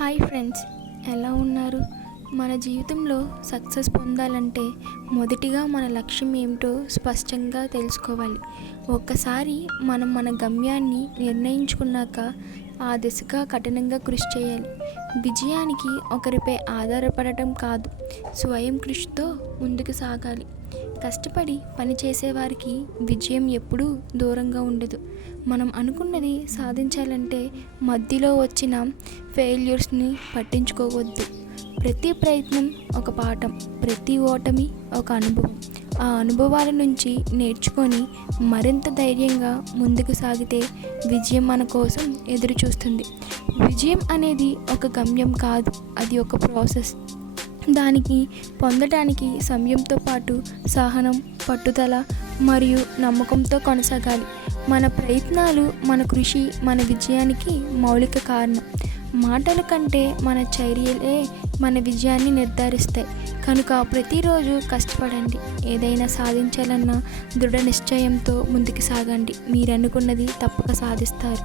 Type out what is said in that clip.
Hi friends, ఎలా ఉన్నారు? మన జీవితంలో సక్సెస్ పొందాలంటే మొదటిగా మన లక్ష్యం ఏమిటో స్పష్టంగా తెలుసుకోవాలి. ఒక్కసారి మనం మన గమ్యాన్ని నిర్ణయించుకున్నాక ఆ దిశగా కఠినంగా కృషి చేయాలి. విజయానికి ఒకరిపై ఆధారపడటం కాదు, స్వయం కృషితో ముందుకు సాగాలి. కష్టపడి పనిచేసేవారికి విజయం ఎప్పుడూ దూరంగా ఉండదు. మనం అనుకున్నది సాధించాలంటే మధ్యలో వచ్చిన ఫెయిల్యూర్స్ని పట్టించుకోవద్దు. ప్రతి ప్రయత్నం ఒక పాఠం, ప్రతి ఓటమి ఒక అనుభవం. ఆ అనుభవాల నుంచి నేర్చుకొని మరింత ధైర్యంగా ముందుకు సాగితే విజయం మన కోసం ఎదురు చూస్తుంది. విజయం అనేది ఒక గమ్యం కాదు, అది ఒక ప్రాసెస్. దానికి పొందడానికి సమయంతో పాటు సహనం, పట్టుదల మరియు నమ్మకంతో కొనసాగాలి. మన ప్రయత్నాలు, మన కృషి మన విజయానికి మౌలిక కారణం. మాటల కంటే మన చర్యలే మన విజయాన్ని నిర్ధారిస్తాయి. కనుక ప్రతిరోజు కష్టపడండి. ఏదైనా సాధించాలన్న దృఢ నిశ్చయంతో ముందుకు సాగండి. మీరు అనుకున్నది తప్పక సాధిస్తారు.